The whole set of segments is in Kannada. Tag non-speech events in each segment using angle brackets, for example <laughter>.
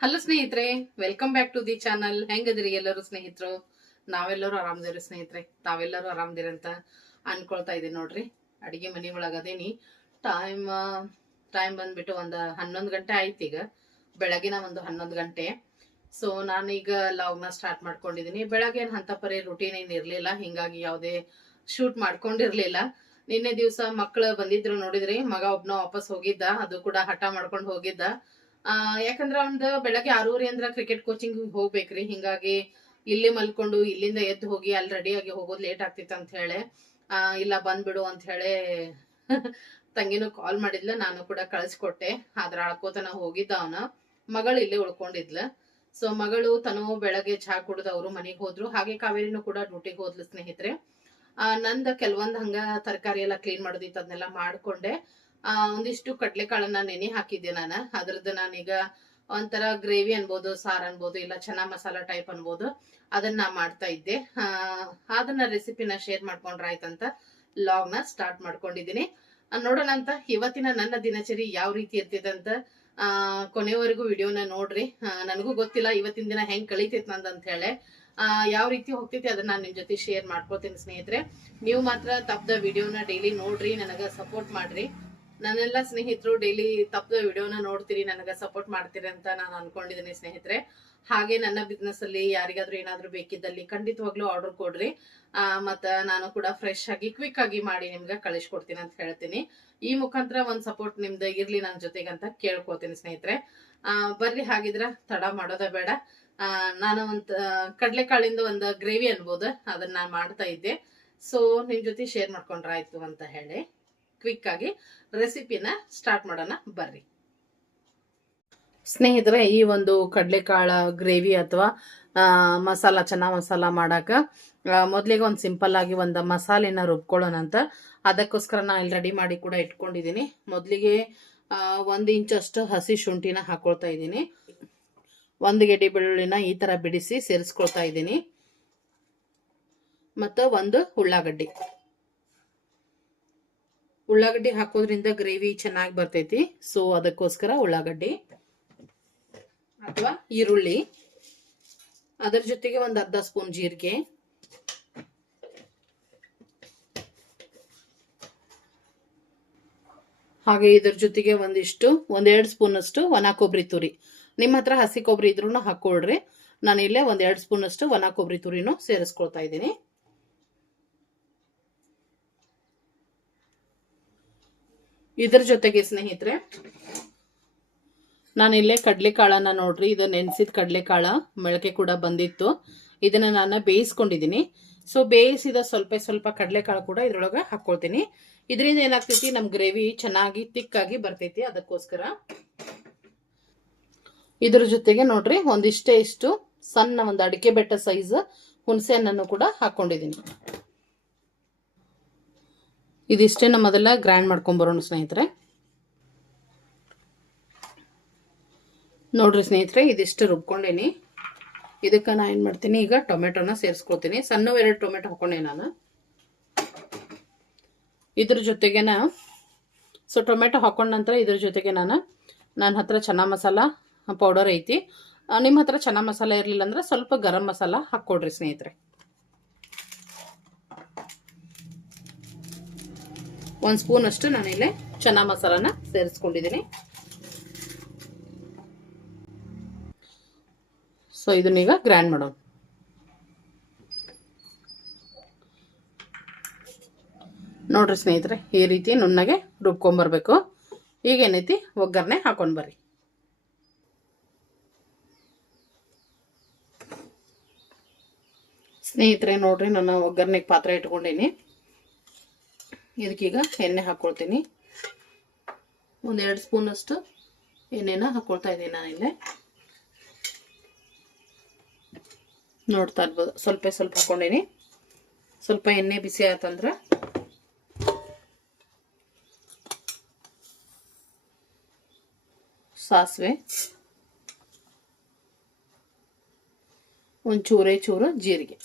ಹಲೋ ಸ್ನೇಹಿತರೆ welcome back to the channel ಹೆಂಗದಿರಿ ಎಲ್ಲರೂ ಸ್ನೇಹಿತರು? ನಾವೆಲ್ಲರೂ ಆರಾಮದಿರಿ ಸ್ನೇಹಿತರೆ. ತಾವೆಲ್ಲರೂ ಆರಾಮದಿರಿ ಅಂತ ಅನ್ಕೊಳ್ತಾ ಇದ್ದೀನಿ ನೋಡ್ರಿ. ಅಡಿಗೆ ಮನೆ ಒಳಗೆ ಅದೇನಿ. ಟೈಮ್ ಟೈಮ್ ಬಂದ್ಬಿಟ್ಟು ಒಂದು ಹನ್ನೊಂದು ಗಂಟೆ ಆಯ್ತು ಈಗ. ಬೆಳಗಿನ ಒಂದು ಹನ್ನೊಂದು ಗಂಟೆ. ಸೊ ನಾನೀಗ ಲಾಗ್ನ ಸ್ಟಾರ್ಟ್ ಮಾಡ್ಕೊಂಡಿದ್ದೀನಿ ಬೆಳಗ್ಗೆ ಏನು ಹಂತ ಪರಿ ರುಟೀನ್ ಏನು ಇರಲಿಲ್ಲ. ಹಿಂಗಾಗಿ ಯಾವುದೇ ಶೂಟ್ ಮಾಡ್ಕೊಂಡಿರಲಿಲ್ಲ. ನಿನ್ನೆ ದಿವಸ ಮಕ್ಕಳು ಬಂದಿದ್ರು ನೋಡಿದ್ರಿ. ಮಗ ಒಬ್ನ ವಾಪಸ್ ಹೋಗಿದ್ದ. ಅದು ಕೂಡ ಹಠ ಮಾಡ್ಕೊಂಡು ಹೋಗಿದ್ದ. ಆ, ಯಾಕಂದ್ರ ಅವಂದ ಬೆಳಗ್ಗೆ ಆರೂವರೆ ಅಂದ್ರ ಕ್ರಿಕೆಟ್ ಕೋಚಿಂಗ್ ಹೋಗ್ಬೇಕ್ರಿ. ಹಿಂಗಾಗಿ ಇಲ್ಲಿ ಮಲ್ಕೊಂಡು ಇಲ್ಲಿಂದ ಎದ್ದು ಹೋಗಿ ಅಲ್ಲಿ ರೆಡಿ ಆಗಿ ಹೋಗೋದು ಲೇಟ್ ಆಗ್ತಿತ್ತು ಅಂತ ಹೇಳಿ. ಆ, ಇಲ್ಲ ಬಂದ್ಬಿಡು ಅಂತ ಹೇಳಿ <laughs> ತಂಗಿನೂ ಕಾಲ್ ಮಾಡಿದ್ಲ. ನಾನು ಕೂಡ ಕಳಿಸ್ಕೊಟ್ಟೆ. ಆದ್ರ ಅಳ್ಕೋತನ ಹೋಗಿದ್ದ ಅವನ. ಮಗಳು ಇಲ್ಲೇ ಉಳ್ಕೊಂಡಿದ್ಲ. ಸೊ ಮಗಳು ತನು ಬೆಳಗ್ಗೆ ಚಹಾ ಕುಡ್ದು ಅವರು ಮನೆಗೆ ಹೋದ್ರು. ಹಾಗೆ ಕಾವೇರಿನೂ ಕೂಡ ಡ್ಯೂಟಿಗೆ ಹೋದ್ಲು ಸ್ನೇಹಿತರೆ. ಆ, ನಂದ ಕೆಲವೊಂದ್ ಹಂಗ ತರಕಾರಿ ಎಲ್ಲ ಕ್ಲೀನ್ ಮಾಡೋದಿತ್ತು ಅದನ್ನೆಲ್ಲ ಮಾಡ್ಕೊಂಡೆ. ಒಂದಿಷ್ಟು ಕಡ್ಲೆಕಾಳನ್ನ ನೆನೆ ಹಾಕಿದ್ದೆ ನಾನು. ಅದ್ರದ್ದು ನಾನೀಗ ಒಂಥರ ಗ್ರೇವಿ ಅನ್ಬೋದು, ಸಾರ್ ಅನ್ಬೋದು, ಇಲ್ಲ ಚೆನ್ನ ಮಸಾಲ ಟೈಪ್ ಅನ್ಬೋದು. ಅದನ್ನ ಮಾಡ್ತಾ ಇದ್ದೆ. ಅದನ್ನ ರೆಸಿಪಿನ ಶೇರ್ ಮಾಡ್ಕೊಂಡ್ರಾಯ್ತಂತ ಲಾಗ್ನ ಸ್ಟಾರ್ಟ್ ಮಾಡ್ಕೊಂಡಿದ್ದೀನಿ. ನೋಡೋಣ ಅಂತ ಇವತ್ತಿನ ನನ್ನ ದಿನಚರಿ ಯಾವ ರೀತಿ ಇರ್ತಿದೆ ಅಂತ, ಆ, ಕೊನೆವರೆಗೂ ವಿಡಿಯೋನ ನೋಡ್ರಿ. ನನಗೂ ಗೊತ್ತಿಲ್ಲ ಇವತ್ತಿನ ದಿನ ಹೆಂಗ್ ಕಳೀತೈತ್ ನಂದಂತ ಹೇಳಿ. ಯಾವ ರೀತಿ ಹೋಗ್ತೈತಿ ಅದನ್ನ ನಾನು ನಿಮ್ ಜೊತೆ ಶೇರ್ ಮಾಡ್ಕೊತೀನಿ ಸ್ನೇಹಿತರೆ. ನೀವು ಮಾತ್ರ ತಪ್ಪದ ವಿಡಿಯೋನ ಡೈಲಿ ನೋಡ್ರಿ, ನನಗ ಸಪೋರ್ಟ್ ಮಾಡ್ರಿ. ನನ್ನೆಲ್ಲ ಸ್ನೇಹಿತರು ಡೈಲಿ ತಪ್ಪದ ವಿಡಿಯೋನ ನೋಡ್ತೀರಿ ನನಗೆ ಸಪೋರ್ಟ್ ಮಾಡ್ತೀರಿ ಅಂತ ನಾನು ಅನ್ಕೊಂಡಿದ್ದೀನಿ ಸ್ನೇಹಿತರೆ. ಹಾಗೆ ನನ್ನ ಬಿಸ್ನೆಸ್ ಅಲ್ಲಿ ಯಾರಿಗಾದ್ರೂ ಏನಾದ್ರೂ ಬೇಕಿದ್ದಲ್ಲಿ ಖಂಡಿತವಾಗ್ಲೂ ಆರ್ಡರ್ ಕೊಡ್ರಿ. ಮತ್ತ ನಾನು ಕೂಡ ಫ್ರೆಶ್ ಆಗಿ ಕ್ವಿಕ್ ಆಗಿ ಮಾಡಿ ನಿಮ್ಗೆ ಕಳಿಸ್ಕೊಡ್ತೀನಿ ಅಂತ ಹೇಳ್ತೀನಿ. ಈ ಮುಖಾಂತರ ಒಂದ್ ಸಪೋರ್ಟ್ ನಿಮ್ದು ಇರ್ಲಿ ನನ್ನ ಜೊತೆಗೆ ಅಂತ ಕೇಳ್ಕೊತೀನಿ ಸ್ನೇಹಿತರೆ. ಆ, ಬರ್ರಿ ಹಾಗಿದ್ರ ತಡ ಮಾಡೋದ ಬೇಡ. ನಾನು ಒಂದ್ ಕಡ್ಲೆಕಾಳಿಂದ ಒಂದು ಗ್ರೇವಿ ಅನ್ಬೋದು ಅದನ್ನ ನಾನು ಮಾಡ್ತಾ ಇದ್ದೆ. ಸೊ ನಿಮ್ ಜೊತೆ ಶೇರ್ ಮಾಡ್ಕೊಂಡ್ರಾಯ್ತು ಅಂತ ಹೇಳಿ. ಕ್ವಿಕ್ ಆಗಿ. ರೆಸಿಪಿನ ಸ್ಟಾರ್ಟ್ ಮಾಡೋಣ, ಬರ್ರಿ. ಸ್ನೇಹಿತರೆ, ಈ ಒಂದು ಕಡಲೆಕಾಳ ಗ್ರೇವಿ ಅಥವಾ ಮಸಾಲ ಚೆನ್ನ ಮಸಾಲ ಮಾಡಾಕ ಮೊದಲಿಗೆ ಒಂದು ಸಿಂಪಲ್ ಆಗಿ ಒಂದು ಮಸಾಲೆನ ರುಬ್ಕೊಳ್ಳೋಣ ಅಂತ. ಅದಕ್ಕೋಸ್ಕರ ನಾನು ಇಲ್ಲಿ ರೆಡಿ ಮಾಡಿ ಕೂಡ ಇಟ್ಕೊಂಡಿದ್ದೀನಿ. ಮೊದಲಿಗೆ ಒಂದು ಇಂಚಷ್ಟು ಹಸಿ ಶುಂಠಿನ ಹಾಕೊಳ್ತಾ ಇದ್ದೀನಿ. ಒಂದು ಗೆಡ್ಡೆ ಬೆಳ್ಳುಳ್ಳಿನ ಈ ಥರ ಬಿಡಿಸಿ ಸೇರಿಸ್ಕೊಳ್ತಾ ಇದ್ದೀನಿ. ಮತ್ತು ಒಂದು ಉಳ್ಳಾಗಡ್ಡಿ. ಉಳ್ಳಾಗಡ್ಡಿ ಹಾಕೋದ್ರಿಂದ ಗ್ರೇವಿ ಚೆನ್ನಾಗಿ ಬರ್ತೈತಿ. ಸೊ ಅದಕ್ಕೋಸ್ಕರ ಉಳ್ಳಾಗಡ್ಡಿ ಅಥವಾ ಈರುಳ್ಳಿ. ಅದರ ಜೊತೆಗೆ ಒಂದು ಅರ್ಧ ಸ್ಪೂನ್ ಜೀರಿಗೆ. ಹಾಗೆ ಇದ್ರ ಜೊತೆಗೆ ಒಂದಿಷ್ಟು, ಒಂದೆರಡು ಸ್ಪೂನ್ ಅಷ್ಟು ಒಣ ಕೊಬ್ಬರಿ ತುರಿ. ನಿಮ್ಮ ಹತ್ರ ಹಸಿ ಕೊಬ್ಬರಿ ಇದ್ರೂ ಹಾಕೊಳ್ರಿ. ನಾನು ಇಲ್ಲೇ ಒಂದೆರಡು ಸ್ಪೂನ್ ಅಷ್ಟು ಒಣ ಕೊಬ್ಬರಿ ತುರಿನೂ ಸೇರಿಸ್ಕೊಳ್ತಾ ಇದ್ದೀನಿ. ಇದ್ರ ಜೊತೆಗೆ ಸ್ನೇಹಿತರೆ ನಾನಿಲ್ಲೇ ಕಡಲೆಕಾಳನ್ನ ನೋಡ್ರಿ, ಇದು ನೆನೆಸಿದ ಕಡಲೆಕಾಳ ಮೊಳಕೆ ಕೂಡ ಬಂದಿತ್ತು. ಇದನ್ನ ನಾನು ಬೇಯಿಸ್ಕೊಂಡಿದ್ದೀನಿ ಸೊ ಬೇಯಿಸಿದ ಸ್ವಲ್ಪ ಸ್ವಲ್ಪ ಕಡಲೆಕಾಳು ಕೂಡ ಇದ್ರೊಳಗೆ ಹಾಕ್ಕೊಳ್ತೀನಿ ಇದರಿಂದ ಏನಾಗ್ತೈತಿ ನಮ್ಮ ಗ್ರೇವಿ ಚೆನ್ನಾಗಿ ತಿಕ್ಕಾಗಿ ಬರ್ತೈತಿ ಅದಕ್ಕೋಸ್ಕರ. ಇದ್ರ ಜೊತೆಗೆ ನೋಡ್ರಿ, ಒಂದಿಷ್ಟೇ ಇಷ್ಟು ಸಣ್ಣ ಒಂದು ಅಡಿಕೆ ಬೆಟ್ಟ ಸೈಜ್ ಹುಣಸೆ ಹಣ್ಣನ್ನು ಕೂಡ ಹಾಕೊಂಡಿದ್ದೀನಿ ಇದಿಷ್ಟೇ ನಮ್ಮದೆಲ್ಲ ಗ್ರ್ಯಾಂಡ್ ಮಾಡ್ಕೊಂಬರೋಣ ಸ್ನೇಹಿತರೆ. ನೋಡ್ರಿ ಸ್ನೇಹಿತರೆ, ಇದಿಷ್ಟು ರುಬ್ಕೊಂಡೇನಿ. ಇದಕ್ಕೆ ನಾನು ಏನು ಮಾಡ್ತೀನಿ, ಈಗ ಟೊಮೆಟೊನ ಸೇರಿಸ್ಕೊಳ್ತೀನಿ. ಸಣ್ಣ ಎರಡು ಟೊಮೆಟೊ ಹಾಕೊಂಡೆ ನಾನು. ಇದ್ರ ಜೊತೆಗೆ ಸೊ ಟೊಮೆಟೊ ಹಾಕೊಂಡ ನಂತರ ಇದ್ರ ಜೊತೆಗೆ ನಾನು ನನ್ನ ಹತ್ರ ಚೆನ್ನ ಮಸಾಲ ಪೌಡರ್ ಐತಿ. ನಿಮ್ಮ ಹತ್ರ ಚೆನ್ನ ಮಸಾಲ ಇರಲಿಲ್ಲ ಅಂದ್ರೆ ಸ್ವಲ್ಪ ಗರಂ ಮಸಾಲ ಹಾಕ್ಕೊಡ್ರಿ ಸ್ನೇಹಿತರೆ. ಒಂದು ಸ್ಪೂನ್ ಅಷ್ಟು ನಾನು ಇಲ್ಲೇ ಚೆನ್ನ ಮಸಾಲಾನ ಸೇರಿಸ್ಕೊಂಡಿದ್ದೀನಿ ಸೊ ಇದನ್ನೀಗ ಗ್ರ್ಯಾಂಡ್ ಮಾಡೋಣ. ನೋಡ್ರಿ ಸ್ನೇಹಿತರೆ, ಈ ರೀತಿ ನುಣ್ಣಗೆ ರುಬ್ಕೊಂಬರ್ಬೇಕು. ಈಗ ಏನೈತಿ? ಒಗ್ಗರಣೆ ಹಾಕೊಂಡು ಬರ್ರಿ. ಸ್ನೇಹಿತರೆ, ನೋಡ್ರಿ ನಾನು ಒಗ್ಗರಣೆಗೆ ಪಾತ್ರೆ ಇಟ್ಕೊಂಡೀನಿ. ಇದಕ್ಕೀಗ ಎಣ್ಣೆ ಹಾಕ್ಕೊಳ್ತೀನಿ ಒಂದೆರಡು ಸ್ಪೂನ್ ಅಷ್ಟು ಎಣ್ಣೆನ ಹಾಕ್ಕೊಳ್ತಾ ಇದ್ದೀನಿ ನಾನಿಲ್ಲೇ ನೋಡ್ತಾ ಇರ್ಬೋದು. ಸ್ವಲ್ಪ ಸ್ವಲ್ಪ ಹಾಕೊಂಡೀನಿ. ಸ್ವಲ್ಪ ಎಣ್ಣೆ ಬಿಸಿ ಆಯ್ತಂದ್ರೆ. ಸಾಸಿವೆ. ಒಂದು ಚೂರೇ ಚೂರು ಜೀರಿಗೆ.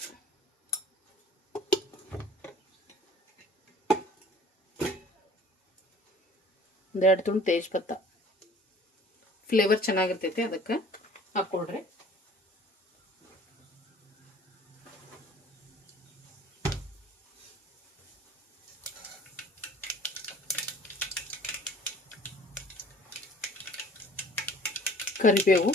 ಒಂದೆರಡು ತುಂಡು ತೇಜ್ಪತ್ತ ಫ್ಲೇವರ್ ಚೆನ್ನಾಗಿರ್ತೈತಿ, ಅದಕ್ಕೆ ಹಾಕ್ಕೊಳ್ರಿ ಕರಿಬೇವು.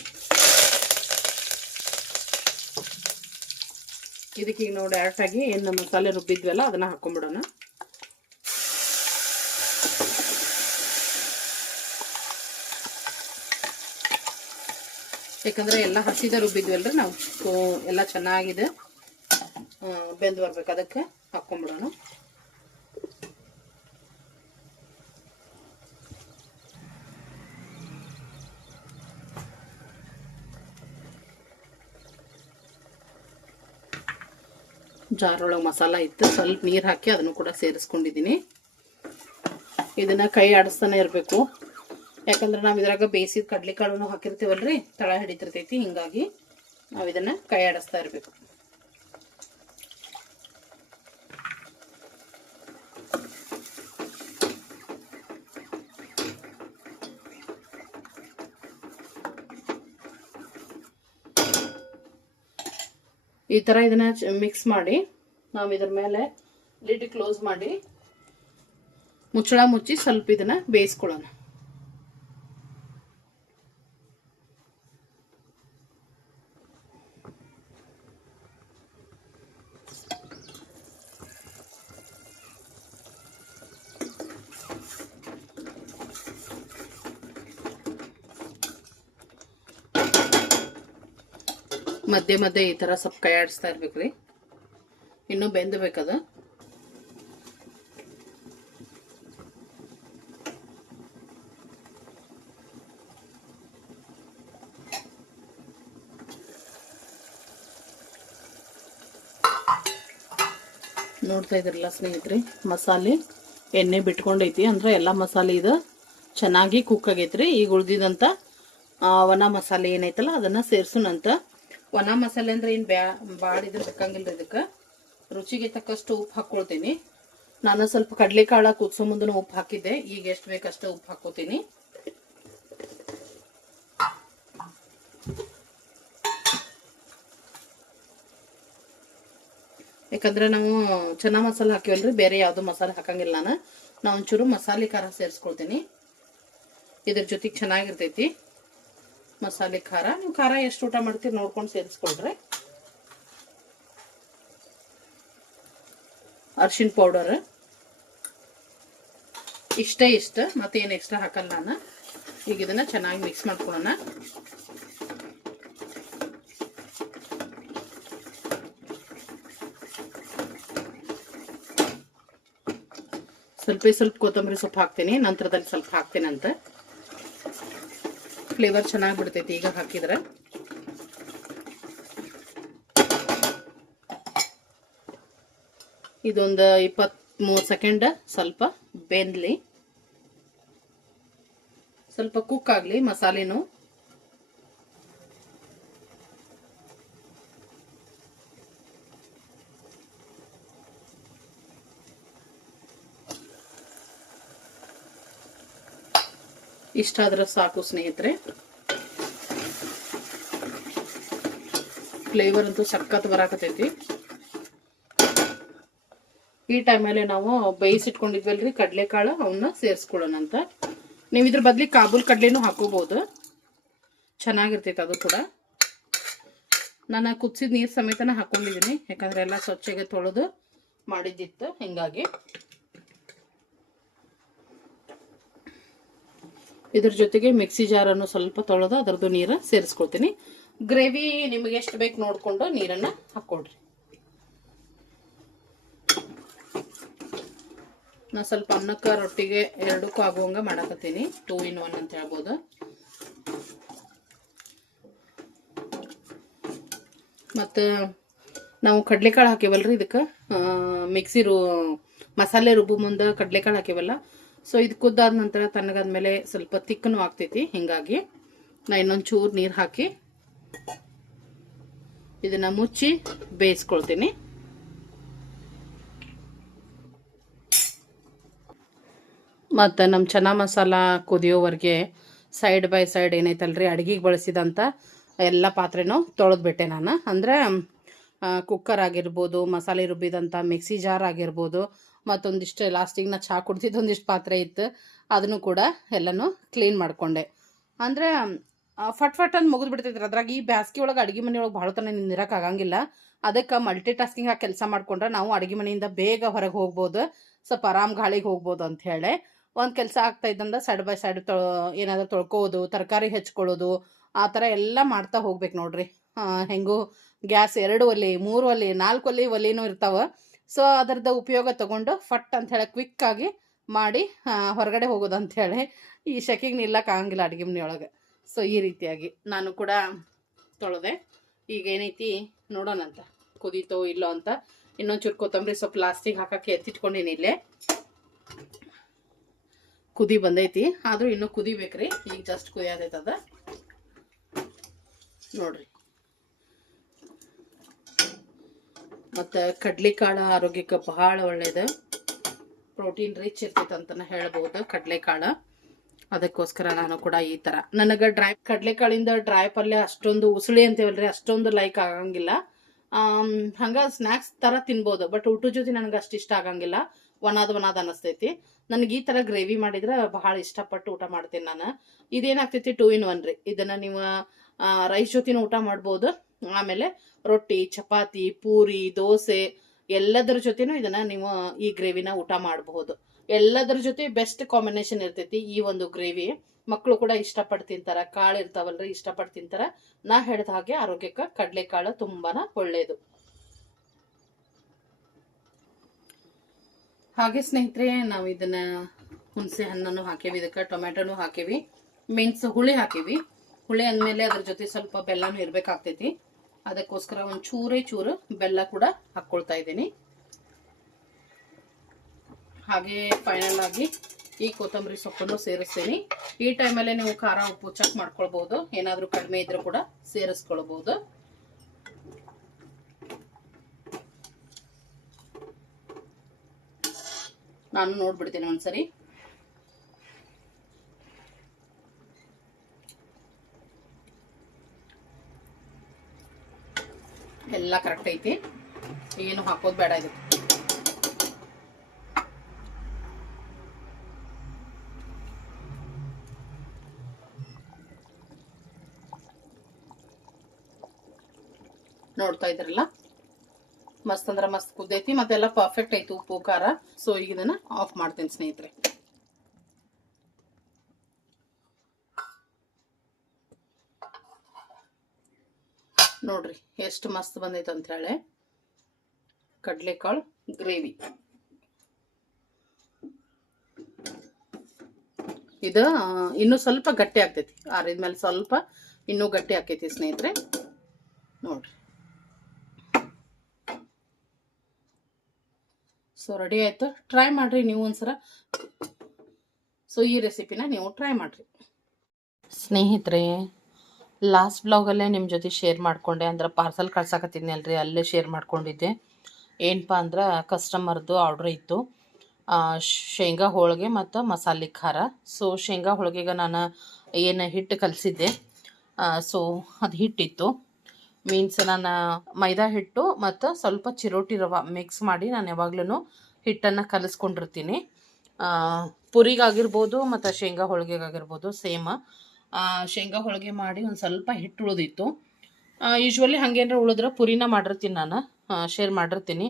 ಇದಕ್ಕೆ ನಾವು ಡೈರೆಕ್ಟಾಗಿ ಏನು ಮಸಾಲೆ ರುಬ್ಬಿದ್ವಲ್ಲ, ಅದನ್ನ ಹಾಕೊಂಡ್ಬಿಡೋಣ ಯಾಕಂದ್ರೆ ಎಲ್ಲ ಹಸಿದ ರುಬ್ಬಿದ್ವಲ್ರಿ ನಾವು. ಎಲ್ಲ ಚೆನ್ನಾಗಿದೆ. ಬೆಂದು ಬರ್ಬೇಕು ಅದಕ್ಕೆ ಹಾಕೊಂಡ್ಬಿಡೋಣ ಜಾರೊಳಗೆ ಮಸಾಲ ಇತ್ತು. ಸ್ವಲ್ಪ ನೀರು ಹಾಕಿ ಅದನ್ನು ಕೂಡ ಸೇರಿಸ್ಕೊಂಡಿದ್ದೀನಿ. ಇದನ್ನ ಕೈ ಆಡಿಸ್ತಾನೆ ಇರಬೇಕು. ಯಾಕಂದ್ರೆ ನಾವು ಇದ್ರಾಗ ಬೇಯಿಸಿದ ಕಡ್ಲೆಕಾಳನ್ನು ಹಾಕಿರ್ತೀವಲ್ರಿ, ತಳ ಹಿಡಿತಿರ್ತೈತಿ, ಹಿಂಗಾಗಿ ನಾವು ಇದನ್ನ ಕೈ ಆಡಿಸ್ತಾ ಇರಬೇಕು. ಈ ತರ ಇದನ್ನ ಮಿಕ್ಸ್ ಮಾಡಿ ನಾವು ಇದ್ರ ಮೇಲೆ ಲಿಡ್ ಕ್ಲೋಸ್ ಮಾಡಿ ಮುಚ್ಚಳ ಮುಚ್ಚಿ ಸ್ವಲ್ಪ ಇದನ್ನ ಬೇಯಿಸ್ಕೊಳ್ಳೋಣ. ಮಧ್ಯೆ ಮಧ್ಯೆ ಈ ಥರ ಸ್ವಲ್ಪ ಕೈ ಆಡಿಸ್ತಾ ರೀ. ಇನ್ನೂ ಬೆಂದಬೇಕದು ನೋಡ್ತಾ ಇದ್ರಲ್ಲ ಸ್ನೇಹಿತರೆ ಮಸಾಲೆ ಎಣ್ಣೆ ಬಿಟ್ಕೊಂಡೈತಿ. ಅಂದ್ರೆ ಎಲ್ಲ ಮಸಾಲೆ ಇದು ಚೆನ್ನಾಗಿ ಕುಕ್ ಆಗೈತ್ರಿ. ಈಗ ಉಳ್ದಿದಂತ ಆ, ಒಣ ಮಸಾಲೆ ಏನೈತಲ್ಲ ಅದನ್ನ ಸೇರ್ಸುನಂತ ಒಣ ಮಸಾಲೆ ಅಂದ್ರೆ ಏನು ಬ್ಯಾ ಬಾಡಿದ್ರೆ ಬೇಕಂಗಿಲ್ಲ ಇದಕ್ಕೆ. ರುಚಿಗೆ ತಕ್ಕಷ್ಟು ಉಪ್ಪು ಹಾಕ್ಕೊಳ್ತೀನಿ ನಾನು ಸ್ವಲ್ಪ ಕಡಲೆಕಾಳ ಕುದಿಸೋ ಮುಂದೂ ಉಪ್ಪು ಹಾಕಿದ್ದೆ. ಈಗ ಎಷ್ಟು ಬೇಕಷ್ಟು ಉಪ್ಪು ಹಾಕೋತೀನಿ. ಯಾಕಂದ್ರೆ ನಾವು ಚೆನ್ನ ಮಸಾಲೆ ಹಾಕಿವಲ್ರಿ, ಬೇರೆ ಯಾವ್ದು ಮಸಾಲೆ ಹಾಕಂಗಿಲ್ಲ ನಾನು. ನಾ ಒಂಚೂರು ಮಸಾಲೆ ಖಾರ ಸೇರಿಸ್ಕೊಳ್ತೀನಿ. ಇದ್ರ ಜೊತೆಗೆ ಚೆನ್ನಾಗಿರ್ತೈತಿ. ಮಸಾಲೆ ಖಾರ. ನೀವು ಖಾರ ಎಷ್ಟು ಊಟ ಮಾಡ್ತೀರಿ ನೋಡ್ಕೊಂಡು ಸೇರಿಸ್ಕೊಳ್ರಿ. ಅರ್ಶಿಣ ಪೌಡರ್ ಇಷ್ಟೇ ಇಷ್ಟ, ಮತ್ತೇನು ಎಕ್ಸ್ಟ್ರಾ ಹಾಕಲ್ಲ ನಾನು. ಈಗ ಇದನ್ನ ಚೆನ್ನಾಗಿ ಮಿಕ್ಸ್ ಮಾಡ್ಕೊಳ್ಳೋಣ. ಸ್ವಲ್ಪ ಸ್ವಲ್ಪ ಕೊತ್ತಂಬರಿ ಸೊಪ್ಪು ಹಾಕ್ತೀನಿ, ನಂತರದಲ್ಲಿ ಸ್ವಲ್ಪ ಹಾಕ್ತೀನಿ ಅಂತ ಫ್ಲೇವರ್ ಚೆನ್ನಾಗಿ ಬಿಡ್ತೈತಿ ಈಗ ಹಾಕಿದ್ರೆ. ಇದೊಂದು ಇಪ್ಪತ್ತ್ಮೂರು ಸೆಕೆಂಡ್ ಸ್ವಲ್ಪ ಬೆಂದ್ಲಿ. ಸ್ವಲ್ಪ ಕುಕ್ ಆಗಲಿ ಮಸಾಲೆನು ಇಷ್ಟಾದ್ರೆ ಸಾಕು ಸ್ನೇಹಿತರೆ. ಫ್ಲೇವರ್ ಅಂತೂ ಸಖತ್ ಬರಾಕತೈತಿ ಈ ಟೈಮಲ್ಲಿ ನಾವು ಬೇಯಿಸಿಟ್ಕೊಂಡಿದ್ವಲ್ರಿ ಕಡಲೆಕಾಳು, ಅವನ್ನ ಸೇರಿಸ್ಕೊಳ್ಳೋಣ ಅಂತ. ನೀವು ಇದ್ರ ಬದ್ಲಿ ಕಾಬೂಲ್ ಕಡಲೆನೂ ಹಾಕೋಬಹುದು ಚೆನ್ನಾಗಿರ್ತೈತೆ ಅದು ಕೂಡ. ನಾನು ಕುದಿಸಿದ ನೀರು ಸಮೇತನ ಹಾಕೊಂಡಿದ್ದೀನಿ ಯಾಕಂದ್ರೆ ಎಲ್ಲ ಸ್ವಚ್ಛಗೆ ತೊಳೆದು ಮಾಡಿದ್ದಿತ್ತು, ಹಿಂಗಾಗಿ. ಇದ್ರ ಜೊತೆಗೆ ಮಿಕ್ಸಿ ಜಾರನ್ನು ಸ್ವಲ್ಪ ತೊಳೆದು ಅದರದ್ದು ನೀರ ಸೇರಿಸ್ಕೊಳ್ತೀನಿ. ಗ್ರೇವಿ ನಿಮಗೆ ಎಷ್ಟು ಬೇಕು ನೋಡಿಕೊಂಡು ನೀರನ್ನು ಹಾಕ್ಕೊಳ್ರಿ ನಾ ಸ್ವಲ್ಪ ಅನ್ನಕ್ಕೆ ರೊಟ್ಟಿಗೆ ಎರಡಕ್ಕೂ ಆಗುವಂಗೆ ಮಾಡಕತ್ತೀನಿ. ಟೂ ಇನ್ ಒನ್ ಅಂತ ಹೇಳ್ಬೋದು. ಮತ್ತು ನಾವು ಕಡಲೆಕಾಳು ಹಾಕಿವಲ್ರಿ ಇದಕ್ಕೆ. ಮಿಕ್ಸಿ ರು, ಮಸಾಲೆ ರುಬ್ಬು ಮುಂದೆ ಕಡಲೆಕಾಳು ಹಾಕಿವಲ್ಲ ಸೊ ಇದು ಕುದ್ದಾದ ನಂತರ ತಣ್ಣಗಾದ್ಮೇಲೆ ಸ್ವಲ್ಪ ತಿಕ್ಕನೂ ಆಗ್ತೈತಿ. ಹಿಂಗಾಗಿ ನಾ ಇನ್ನೊಂದು ಚೂರು ನೀರು ಹಾಕಿ ಇದನ್ನ ಮುಚ್ಚಿ ಬೇಯಿಸ್ಕೊಳ್ತೀನಿ. ಮತ್ತು ನಮ್ಮ ಚೆನ್ನ ಮಸಾಲ ಕುದಿಯೋವರೆಗೆ ಸೈಡ್ ಬೈ ಸೈಡ್ ಏನೈತಲ್ರಿ, ಅಡುಗೆಗೆ ಬಳಸಿದಂಥ ಎಲ್ಲ ಪಾತ್ರೆನೂ ತೊಳೆದ್ಬಿಟ್ಟೆ ನಾನು. ಅಂದರೆ ಕುಕ್ಕರ್ ಆಗಿರ್ಬೋದು, ಮಸಾಲೆ ರುಬ್ಬಿದಂಥ ಮಿಕ್ಸಿ ಜಾರ್ ಆಗಿರ್ಬೋದು, ಮತ್ತೊಂದಿಷ್ಟು ಲಾಸ್ಟಿಗೆ ನಾ ಚಹಾ ಕುಡ್ತಿದ್ದು ಒಂದಿಷ್ಟು ಪಾತ್ರೆ ಇತ್ತು. ಅದನ್ನು ಕೂಡ ಎಲ್ಲನೂ ಕ್ಲೀನ್ ಮಾಡಿಕೊಂಡೆ. ಅಂದರೆ ಫಟ್ ಫಟ್ ಅಂತ ಮುಗಿದು ಬಿಡ್ತೈತ್ರಿ. ಅದ್ರಾಗ ಈ ಬ್ಯಾಸ್ಗೆ ಒಳಗೆ ಅಡುಗೆ ಮನೆಯೊಳಗೆ ಭಾಳ ತನ ನಿಂದಿರಕ್ಕೆ ಆಗಂಗಿಲ್ಲ. ಅದಕ್ಕೆ ಮಲ್ಟಿ ಟಾಸ್ಕಿಂಗ್ ಆಗಿ ಕೆಲಸ ಮಾಡ್ಕೊಂಡ್ರೆ ನಾವು ಅಡುಗೆ ಮನೆಯಿಂದ ಬೇಗ ಹೊರಗೆ ಹೋಗ್ಬೋದು. ಸ್ವಲ್ಪ ಆರಾಮ್ ಗಾಳಿಗೆ ಹೋಗ್ಬೋದು ಅಂತ ಹೇಳಿ. ಒಂದು ಕೆಲಸ ಆಗ್ತಾ ಇದ್ದಂದ ಸೈಡ್ ಬೈ ಸೈಡ್ ತೊಳ, ಏನಾದರೂ ತೊಳ್ಕೋದು, ತರಕಾರಿ ಹೆಚ್ಕೊಳ್ಳೋದು, ಆ ಥರ ಎಲ್ಲ ಮಾಡ್ತಾ ಹೋಗ್ಬೇಕು ನೋಡ್ರಿ. ಹೆಂಗೂ ಗ್ಯಾಸ್ ಎರಡು ಒಲೆ, ಮೂರು ಒಲೆ, ನಾಲ್ಕು ಒಲೆ ಒಲೆನೂ ಇರ್ತಾವೆ. ಸೊ ಅದರದ್ದು ಉಪಯೋಗ ತಗೊಂಡು ಫಟ್ ಅಂತ ಹೇಳಿ ಕ್ವಿಕ್ಕಾಗಿ ಮಾಡಿ ಹೊರಗಡೆ ಹೋಗೋದು ಅಂತ ಹೇಳಿ ಈ ಶೆಕೆಗೆ ನಿಲ್ಲಕ್ಕೆ ಆಗಂಗಿಲ್ಲ ಅಡುಗೆ ಮನೆಯೊಳಗೆ. ಸೊ ಈ ರೀತಿಯಾಗಿ ನಾನು ಕೂಡ ತೊಳೆದೆ. ಈಗ ಏನೈತಿ ನೋಡೋಣಂತ ಕುದೀತೋ ಇಲ್ಲೋ ಅಂತ. ಇನ್ನೊಂದು ಚೂರು ಕೊತ್ತಂಬರಿ ಸ್ವಲ್ಪ ಲಾಸ್ಟಿಗೆ ಹಾಕಕ್ಕೆ ಎತ್ತಿಟ್ಕೊಂಡೀನಿ ಇಲ್ಲೇ. ಕುದಿ ಬಂದೈತಿ. ಆದರೂ ಇನ್ನೂ ಕುದಿಬೇಕ್ರಿ. ಈಗ ಜಸ್ಟ್ ಕುದಿಯೋದೈತದ ನೋಡ್ರಿ. ಮತ್ತು ಕಡಲೆಕಾಳು ಆರೋಗ್ಯಕ್ಕೆ ಬಹಳ ಒಳ್ಳೆಯದು ಪ್ರೋಟೀನ್ ರಿಚ್ ಇರ್ತೈತೆ ಅಂತಲೇ ಹೇಳ್ಬೋದು ಕಡಲೆಕಾಳು. ಅದಕ್ಕೋಸ್ಕರ ನಾನು ಕೂಡ ಈ ಥರ ನನಗೆ ಡ್ರೈ ಕಡಲೆಕಾಳಿಂದ ಡ್ರೈ ಪಲ್ಯ ಅಷ್ಟೊಂದು ಉಸುಳಿ ಅಂತೀವಲ್ರಿ, ಅಷ್ಟೊಂದು ಲೈಕ್ ಆಗಂಗಿಲ್ಲ. ಹಂಗೆ ಸ್ನ್ಯಾಕ್ಸ್ ಥರ ತಿನ್ಬೋದು ಬಟ್ ಊಟದ ಜೊತೆ ನನಗೆ ಅಷ್ಟು ಇಷ್ಟ ಆಗಂಗಿಲ್ಲ. ಒಣಾದ ಒಣಾದ ಅನಿಸ್ತೈತಿ. ನನಗೆ ಈ ಥರ ಗ್ರೇವಿ ಮಾಡಿದ್ರೆ ಬಹಳ ಇಷ್ಟಪಟ್ಟು ಊಟ ಮಾಡ್ತೀನಿ ನಾನು. ಇದೇನಾಗ್ತೈತಿ ಟೂ ಇನ್ ಒನ್ ರೀ. ಇದನ್ನು ನೀವು ರೈಸ್ ಜೊತೆನೂ ಊಟ ಮಾಡ್ಬೋದು. ಆಮೇಲೆ ರೊಟ್ಟಿ, ಚಪಾತಿ, ಪೂರಿ, ದೋಸೆ ಎಲ್ಲದರ ಜೊತೆನೂ ಇದನ್ನ ನೀವು ಈ ಗ್ರೇವಿನ ಊಟ ಮಾಡಬಹುದು. ಎಲ್ಲದರ ಜೊತೆ ಬೆಸ್ಟ್ ಕಾಂಬಿನೇಷನ್ ಇರ್ತೈತಿ ಈ ಒಂದು ಗ್ರೇವಿ. ಮಕ್ಕಳು ಕೂಡ ಇಷ್ಟಪಟ್ಟು ತಿಂತಾರ, ಕಾಳು ಇರ್ತಾವಲ್ರಿ ಇಷ್ಟಪಟ್ಟು ತಿಂತಾರ. ನಾ ಹೇಳಿದ ಹಾಗೆ ಆರೋಗ್ಯಕ್ಕೆ ಕಡಲೆಕಾಳು ತುಂಬಾನ ಒಳ್ಳೆಯದು ಹಾಗೆ ಸ್ನೇಹಿತರೆ, ನಾವು ಇದನ್ನ ಹುಣಸೆ ಹಣ್ಣನ್ನು ಹಾಕೇವಿ, ಇದಕ್ಕೆ ಟೊಮೆಟೊನು ಹಾಕೇವಿ ಮೆಣಸು ಹುಳಿ ಹಾಕೇವಿ. ಹುಳಿ ಅಂದಮೇಲೆ ಅದ್ರ ಜೊತೆ ಸ್ವಲ್ಪ ಬೆಲ್ಲನೂ ಇರ್ಬೇಕಾಗ್ತೈತಿ. ಅದಕ್ಕೋಸ್ಕರ ಒಂದು ಚೂರೇ ಚೂರು ಬೆಲ್ಲ ಕೂಡ ಹಾಕ್ಕೊಳ್ತಾ ಇದ್ದೀನಿ. ಹಾಗೆ ಫೈನಲ್ ಆಗಿ ಈ ಕೊತ್ತಂಬರಿ ಸೊಪ್ಪನ್ನು ಸೇರಿಸ್ತೀನಿ. ಈ ಟೈಮಲ್ಲೇ ನೀವು ಖಾರ, ಉಪ್ಪು ಚೆಕ್ ಮಾಡ್ಕೊಳ್ಬಹುದು ಏನಾದರೂ ಕಡಿಮೆ ಇದ್ರೂ ಕೂಡ ಸೇರಿಸ್ಕೊಳ್ಬಹುದು ನಾನು ನೋಡ್ಬಿಡ್ತೀನಿ ಒಂದ್ಸರಿ. ಎಲ್ಲ ಕರೆಕ್ಟ್ ಐತಿ. ಏನು ಹಾಕೋದ್ ಬೇಡ ಇದು. ನೋಡ್ತಾ ಇದ್ರಲ್ಲ ಮಸ್ತ್ ಅಂದ್ರ ಮಸ್ತ್ ಕುದ್ದೈತಿ, ಮತ್ತೆಲ್ಲ ಪರ್ಫೆಕ್ಟ್ ಐತಿ ಉಪ್ಪು, ಖಾರ. ಸೊ ಈಗ ಇದನ್ನ ಆಫ್ ಮಾಡ್ತೀನಿ ಸ್ನೇಹಿತರೆ. ನೋಡ್ರಿ, ಎಷ್ಟು ಮಸ್ತ್ ಬಂದೈತೆ ಅಂತ ಹೇಳಿ ಕಡ್ಲೆಕಾಳು ಗ್ರೇವಿ. ಇದು ಇನ್ನು ಸ್ವಲ್ಪ ಗಟ್ಟಿ ಆಗ್ತೈತಿ. ಆರಿದ್ಮೇಲೆ ಸ್ವಲ್ಪ ಇನ್ನು ಗಟ್ಟಿ ಆಕೈತಿ ಸ್ನೇಹಿತರೆ. ನೋಡ್ರಿ. ಸೊ ರೆಡಿ ಆಯ್ತು. ಟ್ರೈ ಮಾಡ್ರಿ ನೀವು ಒಂದ್ಸಲ. ಸೊ ಈ ರೆಸಿಪಿನ ನೀವು ಟ್ರೈ ಮಾಡ್ರಿ. ಸ್ನೇಹಿತರೆ ಲಾಸ್ಟ್ ಬ್ಲಾಗಲ್ಲೇ ನಿಮ್ಮ ಜೊತೆ ಶೇರ್ ಮಾಡಿಕೊಂಡೆ. ಅಂದ್ರೆ ಪಾರ್ಸಲ್ ಕಳ್ಸಕತ್ತೀನಿ ಅಲ್ರಿ ಅಲ್ಲೇ ಶೇರ್ ಮಾಡ್ಕೊಂಡಿದ್ದೆ. ಏನಪ್ಪ ಅಂದ್ರೆ ಕಸ್ಟಮರ್ದು ಆರ್ಡ್ರ್ ಇತ್ತು. ಶೇಂಗಾ ಹೋಳಿಗೆ ಮತ್ತು ಮಸಾಲೆ ಖಾರ. ಸೊ ಶೇಂಗಾ ಹೋಳಿಗೆಗೆ ನಾನು ಏನು ಹಿಟ್ಟು ಕಲಸಿದ್ದೆ. ಸೊ ಅದು ಹಿಟ್ಟಿತ್ತು. ಮೀನ್ಸ್ ನಾನು ಮೈದಾ ಹಿಟ್ಟು ಮತ್ತು ಸ್ವಲ್ಪ ಚಿರೋಟಿ ರವೆ ಮಿಕ್ಸ್ ಮಾಡಿ ನಾನು ಯಾವಾಗ್ಲೂ ಹಿಟ್ಟನ್ನು ಕಲಿಸ್ಕೊಂಡಿರ್ತೀನಿ. ಪುರಿಗಾಗಿರ್ಬೋದು ಮತ್ತು ಶೇಂಗಾ ಹೋಳಿಗೆಗಾಗಿರ್ಬೋದು ಸೇಮ್. ಶೇಂಗಾ ಹೋಳಿಗೆ ಮಾಡಿ ಒಂದು ಸ್ವಲ್ಪ ಹಿಟ್ಟು ಉಳಿದಿತ್ತು. ಯೂಶ್ವಲಿ ಹಾಗೇನಾರ ಉಳಿದ್ರೆ ಪುರಿನ ಮಾಡಿರ್ತೀನಿ ನಾನು. ಶೇರ್ ಮಾಡಿರ್ತೀನಿ.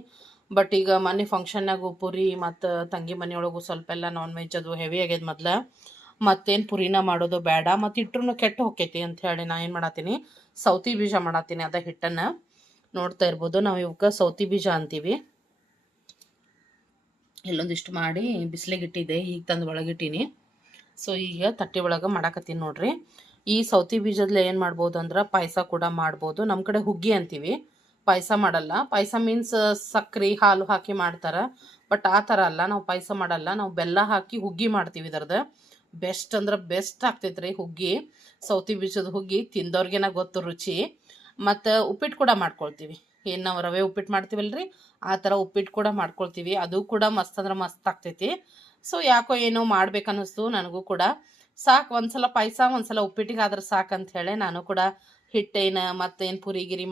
ಬಟ್ ಈಗ ಮನೆ ಫಂಕ್ಷನ್ನಾಗು ಪುರಿ ಮತ್ತು ತಂಗಿ ಮನೆಯೊಳಗು ಸ್ವಲ್ಪ ಎಲ್ಲ ನಾನ್ ವೆಜ್ ಅದು ಹೆವಿ ಆಗ್ಯದ ಮೊದ್ಲು. ಮತ್ತೇನು ಪುರಿನ ಮಾಡೋದು ಬೇಡ. ಮತ್ತು ಹಿಟ್ಟರು ಕೆಟ್ಟು ಹೋಕೈತಿ ಅಂತ ಹೇಳಿ ನಾ ಏನು ಮಾಡತ್ತೀನಿ ಸೌತಿ ಬೀಜ ಮಾಡತ್ತೀನಿ ಅದ ಹಿಟ್ಟನ್ನು. ನೋಡ್ತಾ ಇರ್ಬೋದು. ನಾವು ಇವಕ್ಕೆ ಸೌತಿ ಬೀಜ ಅಂತೀವಿ. ಎಲ್ಲೊಂದಿಷ್ಟು ಮಾಡಿ ಬಿಸಿಲಿಗೆ ಇಟ್ಟಿದ್ದೆ ಈಗ ತಂದು ಒಳಗಿಟ್ಟೀನಿ ಸೊ ಈಗ ತಟ್ಟೆ ಒಳಗೆ ಮಾಡಾಕತ್ತೀನಿ ನೋಡ್ರಿ. ಈ ಸೌತಿ ಬೀಜದಲ್ಲಿ ಏನು ಮಾಡ್ಬೋದು ಅಂದ್ರೆ ಪಾಯಸ ಕೂಡ ಮಾಡ್ಬೋದು. ನಮ್ಮ ಕಡೆ ಹುಗ್ಗಿ ಅಂತೀವಿ. ಪಾಯಸ ಮಾಡಲ್ಲ. ಪಾಯಸ ಮೀನ್ಸ್ ಸಕ್ಕರೆ ಹಾಲು ಹಾಕಿ ಮಾಡ್ತಾರೆ. ಬಟ್ ಆ ಥರ ಅಲ್ಲ. ನಾವು ಪಾಯಸ ಮಾಡಲ್ಲ. ನಾವು ಬೆಲ್ಲ ಹಾಕಿ ಹುಗ್ಗಿ ಮಾಡ್ತೀವಿ ಇದರದ್ದು ಬೆಸ್ಟ್ ಅಂದ್ರೆ ಬೆಸ್ಟ್ ಆಗ್ತೈತ್ರಿ ಹುಗ್ಗಿ. ಸೌತಿ ಬೀಜದ ಹುಗ್ಗಿ ತಿಂದವ್ರಿಗೇನ ಗೊತ್ತು ರುಚಿ. ಮತ್ತು ಉಪ್ಪಿಟ್ಟು ಕೂಡ ಮಾಡ್ಕೊಳ್ತೀವಿ. ಏನು ನಾವು ರವೆ ಉಪ್ಪಿಟ್ಟು ಮಾಡ್ತೀವಲ್ರಿ? ಆ ಥರ ಉಪ್ಪಿಟ್ಟು ಕೂಡ ಮಾಡ್ಕೊಳ್ತೀವಿ. ಅದು ಕೂಡ ಮಸ್ತ್ ಅಂದ್ರೆ ಮಸ್ತ್ ಆಗ್ತೈತಿ. ಸೊ ಯಾಕೋ ಏನೋ ಮಾಡ್ಬೇಕನ್ನಿಸ್ತು ನನಗೂ ಕೂಡ. ಸಾಕು, ಒಂದ್ಸಲ ಪಾಯಸ, ಒಂದ್ಸಲ ಉಪ್ಪಿಟ್ಟಿಗೆ ಆದ್ರೆ ಸಾಕು ಹೇಳಿ ನಾನು ಕೂಡ ಹಿಟ್ಟೇನು ಮತ್ತೇನು ಪುರಿ ಗಿರಿ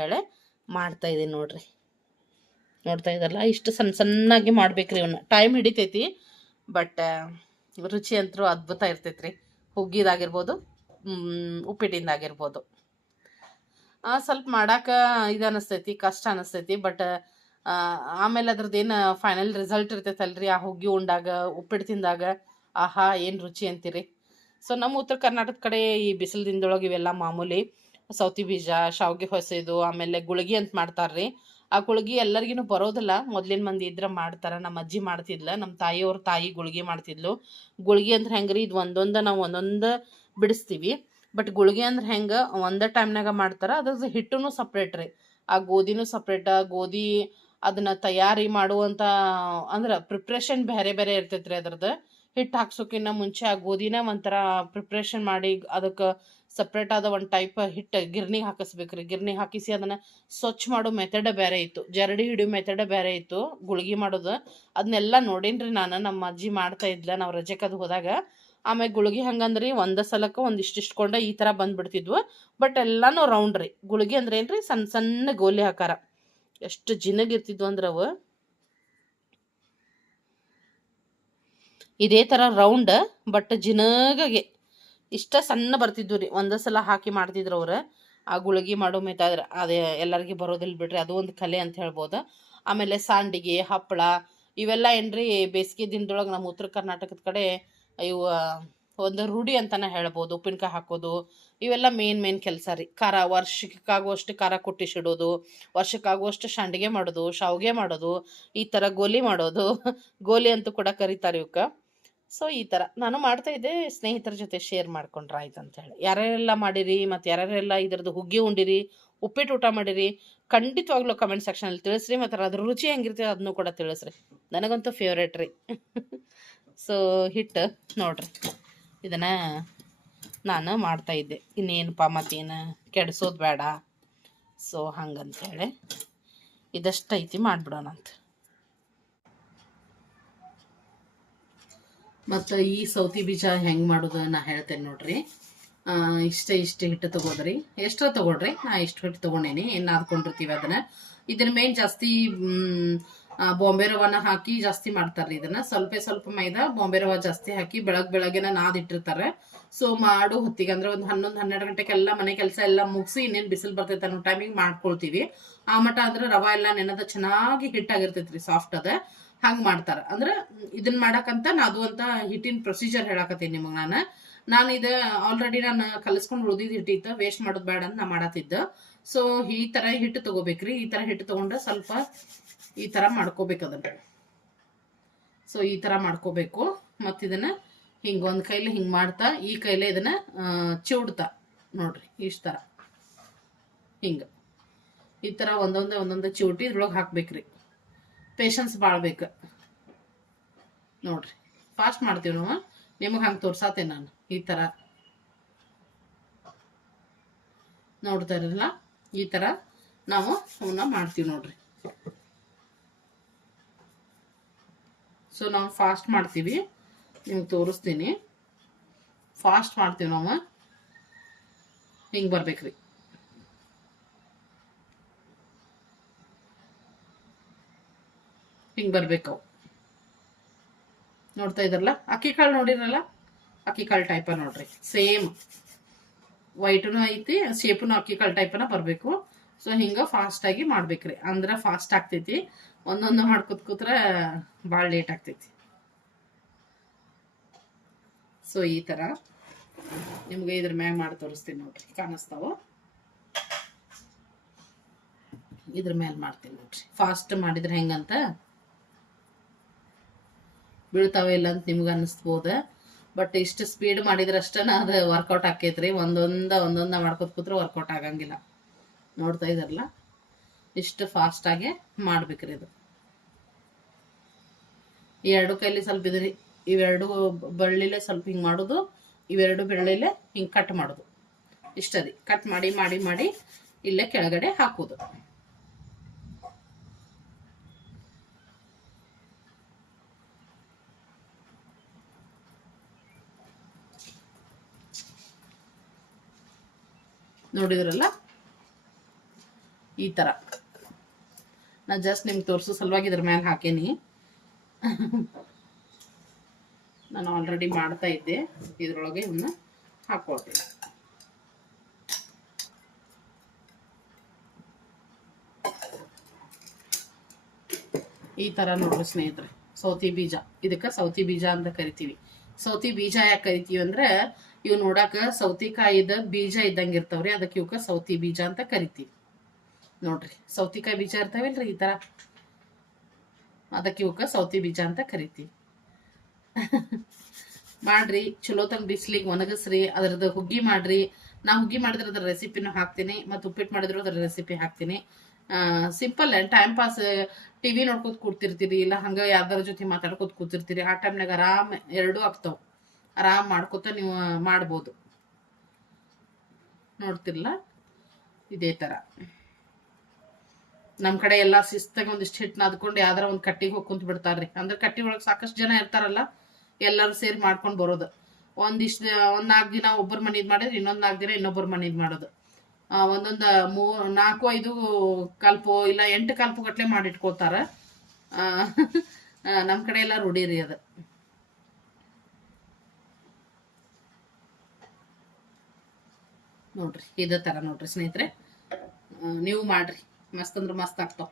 ಹೇಳಿ ಮಾಡ್ತಾ ಇದ್ದೀನಿ ನೋಡ್ರಿ. ನೋಡ್ತಾ ಇದ್ದಲ್ಲ ಇಷ್ಟು ಸಣ್ಣ ಸಣ್ಣಾಗಿ ಮಾಡ್ಬೇಕ್ರಿ ಇವನ್ನ ಟೈಮ್ ಹಿಡಿತೈತಿ ಬಟ್ ರುಚಿ ಅಂತೂ ಅದ್ಭುತ ಇರ್ತೈತ್ರಿ. ಹುಗ್ಗಿದಾಗಿರ್ಬೋದು ಉಪ್ಪಿಟ್ಟಿಂದಾಗಿರ್ಬೋದು. ಸ್ವಲ್ಪ ಮಾಡಕ್ಕೆ ಇದು ಅನಿಸ್ತೈತಿ, ಕಷ್ಟ ಅನಿಸ್ತೈತಿ ಬಟ್ ಆಮೇಲೆ ಅದ್ರದ್ದು ಏನು ಫೈನಲ್ ರಿಸಲ್ಟ್ ಇರ್ತೈತಲ್ರಿ? ಆ ಹುಗ್ಗಿ ಉಂಡಾಗ ಉಪ್ಪಿಟ್ಟು ತಿಂದಾಗ, ಆಹಾ, ಏನು ರುಚಿ ಅಂತೀರಿ? ಸೊ ನಮ್ಮ ಉತ್ತರ ಕರ್ನಾಟಕದ ಕಡೆ ಈ ಬಿಸಿಲು ದಿನದೊಳಗೆ ಇವೆಲ್ಲ ಮಾಮೂಲಿ ಸೌತಿ ಬೀಜ, ಶಾವ್ಗೆ ಹೊಸೆದು, ಆಮೇಲೆ ಗುಳ್ಗಿ ಅಂತ ಮಾಡ್ತಾರ್ರಿ. ಆ ಗುಳ್ಗಿ ಎಲ್ಲರಿಗೂ ಬರೋದಿಲ್ಲ. ಮೊದ್ಲಿನ ಮಂದಿ ಇದ್ರೆ ಮಾಡ್ತಾರ, ನಮ್ಮ ಅಜ್ಜಿ ಮಾಡ್ತಿದ್ಲ, ನಮ್ಮ ತಾಯಿಯವ್ರ ತಾಯಿ ಗುಳ್ಗಿ ಮಾಡ್ತಿದ್ಲು. ಗುಳ್ಗಿ ಅಂದ್ರೆ ಹೆಂಗ್ರಿ? ಇದು ಒಂದೊಂದು ನಾವು ಒಂದೊಂದು ಬಿಡಿಸ್ತೀವಿ. ಬಟ್ ಗುಳ್ಗಿ ಅಂದ್ರೆ ಹೆಂಗೆ? ಒಂದೇ ಟೈಮ್ನಾಗ ಮಾಡ್ತಾರೆ ಅದ್ರದ್ದು ಹಿಟ್ಟುನು ಸಪ್ರೇಟ್ ರೀ. ಆ ಗೋಧಿನೂ ಸಪ್ರೇಟ್ ಗೋಧಿ ಅದನ್ನ ತಯಾರಿ ಮಾಡುವಂಥ ಅಂದ್ರೆ ಪ್ರಿಪ್ರೇಷನ್ ಬೇರೆ ಬೇರೆ ಇರ್ತೈತೆ ರೀ ಅದ್ರದ್ದು ಹಿಟ್ಟು ಹಾಕ್ಸೋಕಿನ್ನ ಮುಂಚೆ ಆ ಗೋಧಿನ ಒಂಥರ ಪ್ರಿಪ್ರೇಷನ್ ಮಾಡಿ ಅದಕ್ಕೆ ಸಪ್ರೇಟ್ ಆದ ಒಂದು ಟೈಪ್ ಹಿಟ್ಟು ಗಿರ್ನಿಗೆ ಹಾಕಿಸ್ಬೇಕು ರೀ ಗಿರ್ನಿಗೆ ಹಾಕಿಸಿ ಅದನ್ನು ಸ್ವಚ್ಛ ಮಾಡೋ ಮೆಥಡ್ ಬೇರೆ ಇತ್ತು. ಜರಡಿ ಹಿಡಿಯೋ ಮೆಥಡ ಬೇರೆ ಇತ್ತು ಗುಳಿಗೆ ಮಾಡೋದು. ಅದನ್ನೆಲ್ಲ ನೋಡೀನಿ ರೀ ನಾನು ನಮ್ಮ ಅಜ್ಜಿ ಮಾಡ್ತಾ ಇದ್ಲ ನಾವು ರಜೆಕದು ಹೋದಾಗ. ಆಮೇಲೆ ಗುಳಿಗೆ ಹಂಗಂದ್ರಿ ಒಂದ ಸಲಕ್ಕೆ ಒಂದಿಷ್ಟು ಇಷ್ಟಕೊಂಡ ಈ ಥರ ಬಂದ್ಬಿಡ್ತಿದ್ವು. ಬಟ್ ಎಲ್ಲಾನು ರೌಂಡ್ ರೀ. ಗುಳ್ಗಿ ಅಂದ್ರೆ ಏನ್ರಿ ಸಣ್ಣ ಸಣ್ಣ ಗೋಲಿ ಆಕಾರ. ಎಷ್ಟು ಜಿನಗಿರ್ತಿದ್ವು ಅಂದ್ರೆ ಅವು. ಇದೇ ಥರ ರೌಂಡ್ ಬಟ್ ಜಿನಗಾಗೆ ಇಷ್ಟ ಸಣ್ಣ ಬರ್ತಿದ್ವು ರೀ. ಒಂದೇ ಸಲ ಹಾಕಿ ಮಾಡ್ತಿದ್ರು ಅವ್ರು. ಆ ಗುಳ್ಗಿ ಮಾಡೋ ಮೇತಾದ್ರೆ ಅದೇ ಎಲ್ಲರಿಗೂ ಬರೋದಿಲ್ಲ ಬಿಡ್ರಿ. ಅದು ಒಂದು ಕಲೆ ಅಂತ ಹೇಳ್ಬೋದು. ಆಮೇಲೆ ಸಾಂಡಿಗೆ, ಹಪ್ಪಳ, ಇವೆಲ್ಲ ಏನ್ರಿ, ಬೇಸಿಗೆ ದಿನದೊಳಗೆ ನಮ್ಮ ಉತ್ತರ ಕರ್ನಾಟಕದ ಕಡೆ ಇವು ಒಂದು ರೂಢಿ ಅಂತಾನೆ ಹೇಳ್ಬೋದು, ಉಪ್ಪಿನಕಾಯಿ ಹಾಕೋದು, ಇವೆಲ್ಲ ಮೇನ್ ಮೇನ್ ಕೆಲಸ ರೀ. ಖಾರ ವರ್ಷಕ್ಕಾಗುವಷ್ಟು ಖಾರ ಕುಟ್ಟಿಸಿಡೋದು ವರ್ಷಕ್ಕಾಗುವಷ್ಟು ಸಂಡಿಗೆ ಮಾಡೋದು, ಶಾವ್ಗೆ ಮಾಡೋದು, ಈ ಥರ ಗೋಲಿ ಮಾಡೋದು, <laughs> ಗೋಲಿ ಅಂತೂ ಕೂಡ ಕರೀತಾರೆ ಇವಕ್ಕೆ ಸೊ ಈ ಥರ ನಾನು ಮಾಡ್ತಾ ಇದ್ದೆ, ಸ್ನೇಹಿತರ ಜೊತೆ ಶೇರ್ ಮಾಡ್ಕೊಂಡ್ರೆ ಆಯ್ತು ಅಂತ ಹೇಳಿ. ಯಾರ್ಯಾರೆಲ್ಲ ಮಾಡಿರಿ, ಮತ್ತು ಯಾರ್ಯಾರೆಲ್ಲ ಇದರದ್ದು ಹುಗ್ಗಿ ಉಂಡಿರಿ, ಉಪ್ಪಿಟ್ಟು ಊಟ ಮಾಡಿರಿ, ಖಂಡಿತವಾಗ್ಲೂ ಕಮೆಂಟ್ ಸೆಕ್ಷನಲ್ಲಿ ತಿಳಿಸ್ರಿ, ಮತ್ತು ಅದ್ರ ರುಚಿ ಹೆಂಗಿರ್ತದೆ ಅದನ್ನು ಕೂಡ ತಿಳಿಸ್ರಿ. ನನಗಂತೂ ಫೇವ್ರೇಟ್ ರೀ. <laughs> ಸೊ ಹಿಟ್ಟು ನೋಡ್ರಿ. ಇದನ್ನು ನಾನು ಮಾಡ್ತಾ ಇದ್ದೆ. ಇನ್ನೇನಪ್ಪ ಮತ್ತೇನು? ಕೆಡಿಸೋದು ಬೇಡ. ಸೊ ಹಂಗಂತೇಳಿ ಇದಷ್ಟೈತಿ ಮಾಡಿಬಿಡೋಣ ಅಂತ. ಮತ್ತು ಈ ಸೌತಿ ಬೀಜ ಹೆಂಗೆ ಮಾಡೋದು ನಾ ಹೇಳ್ತೇನೆ ನೋಡ್ರಿ. ಇಷ್ಟೇ ಇಷ್ಟು ಹಿಟ್ಟು ತೊಗೋದ್ರಿ. ಎಷ್ಟು ತೊಗೊಳ್ರಿ? ನಾ ಇಷ್ಟು ಹಿಟ್ಟು ತೊಗೊಂಡೇನಿ. ಏನು ನಾದ್ಕೊಂಡಿರ್ತೀವಿ ಅದನ್ನ. ಇದನ್ನ ಮೇನ್ ಜಾಸ್ತಿ ಬಾಂಬೆ ರವಾನ ಹಾಕಿ ಜಾಸ್ತಿ ಮಾಡ್ತಾರ್ರಿ ಇದನ್ನ. ಸ್ವಲ್ಪ ಸ್ವಲ್ಪ ಮೈದಾ ಬಾಂಬೆ ರವಾ ಜಾಸ್ತಿ ಹಾಕಿ ಬೆಳಗ್ ಬೆಳಗ್ಗೆನ ನಾದಿಟ್ಟಿರ್ತಾರೆ ಸೊ ಮಾಡು ಹೊತ್ತಿಗೆ ಅಂದ್ರೆ ಒಂದು ಹನ್ನೊಂದು, ಹನ್ನೆರಡು ಗಂಟೆಗೆಲ್ಲ ಮನೆ ಕೆಲಸ ಎಲ್ಲ ಮುಗಿಸಿ ಇನ್ನೇನು ಬಿಸಿಲು ಬರ್ತೈತೆ ಅನ್ನೋ ಟೈಮಿಗೆ ಮಾಡ್ಕೊಳ್ತೀವಿ. ಆ ಮಟ ಅಂದ್ರೆ ರವಾ ಎಲ್ಲ ನೆನದ ಚೆನ್ನಾಗಿ ಹಿಟ್ಟಾಗಿರ್ತೈತ್ರಿ ಸಾಫ್ಟ್ ಅದ. ಹಂಗೆ ಮಾಡ್ತಾರ. ಅಂದ್ರೆ ಇದನ್ನ ಮಾಡಕ್ಕಂತ ನಾದು ಅಂತ ಹಿಟ್ಟಿನ ಪ್ರೊಸೀಜರ್ ಹೇಳಕತ್ತೀನಿ ನಿಮಗೆ ನಾನು. ನಾನು ಇದ ಆಲ್ರೆಡಿ ನಾನು ಕಲಿಸ್ಕೊಂಡು ಉಳ್ದಿದ್ದು ಹಿಟ್ಟಿತ್ತು ವೇಸ್ಟ್ ಮಾಡೋದು ಬೇಡ ಅಂತ ನಾ ಮಾಡತ್ತಿದ್ದ. ಸೊ ಈ ಥರ ಹಿಟ್ಟು ತಗೋಬೇಕ್ರಿ. ಈ ಥರ ಹಿಟ್ಟು ತಗೊಂಡ್ರೆ ಸ್ವಲ್ಪ ಈ ಥರ ಮಾಡ್ಕೋಬೇಕು ಅದನ್ನ. ಸೊ ಈ ಥರ ಮಾಡ್ಕೋಬೇಕು. ಮತ್ತು ಇದನ್ನ ಹಿಂಗೆ ಒಂದು ಕೈಲಿ ಹಿಂಗೆ ಮಾಡ್ತಾ, ಈ ಕೈಲೇ ಇದನ್ನ ಚಿವಡ್ತಾ ನೋಡ್ರಿ ಇಷ್ಟು ಥರ ಹಿಂಗೆ. ಈ ಥರ ಒಂದೊಂದೇ ಒಂದೊಂದೇ ಚಿವುಟಿ ಇದ್ರೊಳಗೆ ಹಾಕ್ಬೇಕ್ರಿ. ಪೇಷನ್ಸ್ ಭಾಳ ಬೇಕು ನೋಡ್ರಿ. ಫಾಸ್ಟ್ ಮಾಡ್ತೀವಿ ನಾವು. ನಿಮಗೆ ಹಂಗೆ ತೋರ್ಸಾತೆ ನಾನು ಈ ಥರ ನೋಡ್ತಾ ಇರಲ್ಲ? ಈ ಥರ ನಾವು ಅವನ್ನ ಮಾಡ್ತೀವಿ ನೋಡ್ರಿ. ಸೊ ನಾವು ಫಾಸ್ಟ್ ಮಾಡ್ತೀವಿ. ನಿಮ್ಗೆ ತೋರಿಸ್ತೀನಿ. ಫಾಸ್ಟ್ ಮಾಡ್ತೀವಿ ನಾವು. ಹಿಂಗೆ ಬರ್ಬೇಕ್ರಿ. ಹಿಂಗೆ ಬರ್ಬೇಕು ಅವು ನೋಡ್ತಾ ಇದ್ರಲ್ಲ? ಅಕ್ಕಿ ಕಾಳು ನೋಡಿರಲ್ಲ ಅಕ್ಕಿ ಕಾಳು ಟೈಪ ನೋಡ್ರಿ. ಸೇಮ್ ವೈಟುನು ಐತಿ ಶೇಪುನು ಅಕ್ಕಿ ಕಾಳು ಟೈಪನ ಬರಬೇಕು. ಸೊ ಹಿಂಗೆ ಫಾಸ್ಟಾಗಿ ಮಾಡ್ಬೇಕ್ರಿ. ಅಂದ್ರೆ ಫಾಸ್ಟ್ ಆಗ್ತೈತಿ. ಒಂದೊಂದು ಮಾಡ್ಕೊತ ಕೂತ್ರೆ ಭಾಳ ಲೇಟ್ ಆಗ್ತೈತಿ. ಸೊ ಈ ಥರ ನಿಮ್ಗೆ ಇದ್ರ ಮ್ಯಾಗ ಮಾಡಿ ತೋರಿಸ್ತೀನಿ ನೋಡ್ರಿ, ಕಾಣಿಸ್ತಾವ? ಇದ್ರ ಮೇಲೆ ಮಾಡ್ತೀನಿ ನೋಡ್ರಿ. ಫಾಸ್ಟ್ ಮಾಡಿದ್ರೆ ಹೆಂಗಂತ? ಬೀಳ್ತಾವೆ ಇಲ್ಲ ಅಂತ ನಿಮ್ಗೆ ಅನ್ನಿಸ್ಬೋದು. ಬಟ್ ಇಷ್ಟು ಸ್ಪೀಡ್ ಮಾಡಿದ್ರೆ ಅಷ್ಟೇ ಅದು ವರ್ಕೌಟ್ ಆಕೈತ್ರಿ ಒಂದೊಂದ ಒಂದೊಂದ ಮಾಡ್ಕೊತ ಕೂತ್ರೆ ವರ್ಕೌಟ್ ಆಗಂಗಿಲ್ಲ. ನೋಡ್ತಾ ಇದಾರಲ್ಲ ಇಷ್ಟು ಫಾಸ್ಟಾಗೆ ಮಾಡ್ಬೇಕ್ರಿ ಇದು ಎರಡು ಕೈಲಿ ಸ್ವಲ್ಪ ಇದ್ರಿ ಇವೆರಡು ಬಳ್ಳಿಲೆ ಸ್ವಲ್ಪ ಹಿಂಗೆ ಮಾಡೋದು, ಇವೆರಡು ಬೆಳ್ಳಿಲೆ ಹಿಂಗೆ ಕಟ್ ಮಾಡೋದು. ಇಷ್ಟದಿ ಕಟ್ ಮಾಡಿ ಮಾಡಿ ಮಾಡಿ ಇಲ್ಲೇ ಕೆಳಗಡೆ ಹಾಕುದು. ನೋಡಿದ್ರಲ್ಲ? ಈ ಥರ ನಾ ಜಸ್ಟ್ ನಿಮ್ಗೆ ತೋರಿಸೋ ಸಲುವಾಗಿ ಇದ್ರ ಮ್ಯಾಲೆ ಹಾಕೇನಿ. ನಾನು ಆಲ್ರೆಡಿ ಮಾಡ್ತಾ ಇದ್ದೆ. ಇದ್ರೊಳಗೆ ಇವನ್ನ ಹಾಕೊಳ್ತೀನಿ. ಈ ಥರ ನೋಡ್ರಿ ಸ್ನೇಹಿತರೆ, ಸೌತಿ ಬೀಜ. ಇದಕ್ಕೆ ಸೌತಿ ಬೀಜ ಅಂತ ಕರಿತೀವಿ. ಸೌತಿ ಬೀಜ ಯಾಕೆ ಕರಿತೀವಿ ಅಂದ್ರೆ ಇವ್ ನೋಡಾಕ ಸೌತಿಕಾಯಿದ ಬೀಜ ಇದ್ದಂಗೆ ಇರ್ತಾವ್ರಿ, ಅದಕ್ಕೆ ಇವಕ್ಕ ಸೌತಿ ಬೀಜ ಅಂತ ಕರಿತೀವಿ. ನೋಡ್ರಿ ಸೌತಿಕಾಯಿ ಬೀಜ ಇರ್ತಾವಿಲ್ರಿ ಈ ತರ? ಅದಕ್ಕೆ ಇವಕ್ಕೆ ಸೌತಿ ಬೀಜ ಅಂತ ಕರಿತೀವಿ. ಮಾಡ್ರಿ, ಚಲೋ ತಂಗ್ ಬಿಸ್ಲಿಗೆ ಒಣಗಿಸ್ರಿ ಅದ್ರದ್ದು ಹುಗ್ಗಿ ಮಾಡ್ರಿ. ನಾ ಹುಗ್ಗಿ ಮಾಡಿದ್ರೆ ಅದ್ರ ರೆಸಿಪಿನೂ ಹಾಕ್ತೀನಿ, ಮತ್ತು ಉಪ್ಪಿಟ್ಟು ಮಾಡಿದ್ರು ಅದ್ರ ರೆಸಿಪಿ ಹಾಕ್ತೀನಿ. ಸಿಂಪಲ್ ಟೈಮ್ ಪಾಸ್ ಟಿವಿ ನೋಡ್ಕೊತ ಕೂತಿರ್ತೀರಿ, ಇಲ್ಲ ಹಂಗೆ ಯಾವ್ದಾರ ಜೊತೆ ಮಾತಾಡ್ಕೊತ ಕೂತಿರ್ತೀರಿ, ಆ ಟೈಮ್ನಾಗ ಆರಾಮ್ ಎರಡೂ ಆಗ್ತಾವ. ಆರಾಮ್ ಮಾಡ್ಕೊತ ನೀವು ಮಾಡ್ಬೋದು. ನೋಡ್ತಿರ್ಲ? ಇದೇ ತರ. ನಮ್ ಕಡೆ ಎಲ್ಲಾ ಶಿಸ್ತಾಗ ಒಂದಿಷ್ಟು ಹಿಟ್ಟು ನಾದ್ಕೊಂಡು ಯಾವ್ದಾರ ಒಂದ್ ಕಟ್ಟಿಗೆ ಹೋಗಿ ಕುಂತ್ ಬಿಡ್ತಾರ್ರಿ. ಅಂದ್ರೆ ಕಟ್ಟಿ ಒಳಗೆ ಸಾಕಷ್ಟು ಜನ ಇರ್ತಾರಲ್ಲ ಎಲ್ಲರೂ ಸೇರಿ ಮಾಡ್ಕೊಂಡು ಬರೋದು. ಒಂದಿಷ್ಟು ಒಂದ್ ನಾಲ್ಕು ದಿನ ಒಬ್ಬರ ಮನಿದ್ ಮಾಡಿದ್ರೆ ಇನ್ನೊಂದ್ ನಾಲ್ಕು ದಿನ ಇನ್ನೊಬ್ಬರ ಮನಿದ್ ಮಾಡೋದು. ಒಂದೊಂದು ಮೂ ನಾಲ್ಕು ಐದು ಕಲ್ಪು ಇಲ್ಲ ಎಂಟು ಕಲ್ಪು ಗಟ್ಲೆ ಮಾಡಿಟ್ಕೋತಾರ ಆ, ಆ, ನಮ್ ಕಡೆ ಎಲ್ಲ ರೂಢಿ ರೀ ಅದು. ನೋಡ್ರಿ ಇದೇ ತರ ನೋಡ್ರಿ ಸ್ನೇಹಿತರೆ. ನೀವು ಮಾಡ್ರಿ. ಮಸ್ತ್ ಅಂದ್ರೆ ಮಸ್ತ್ ಆಗ್ತಾವ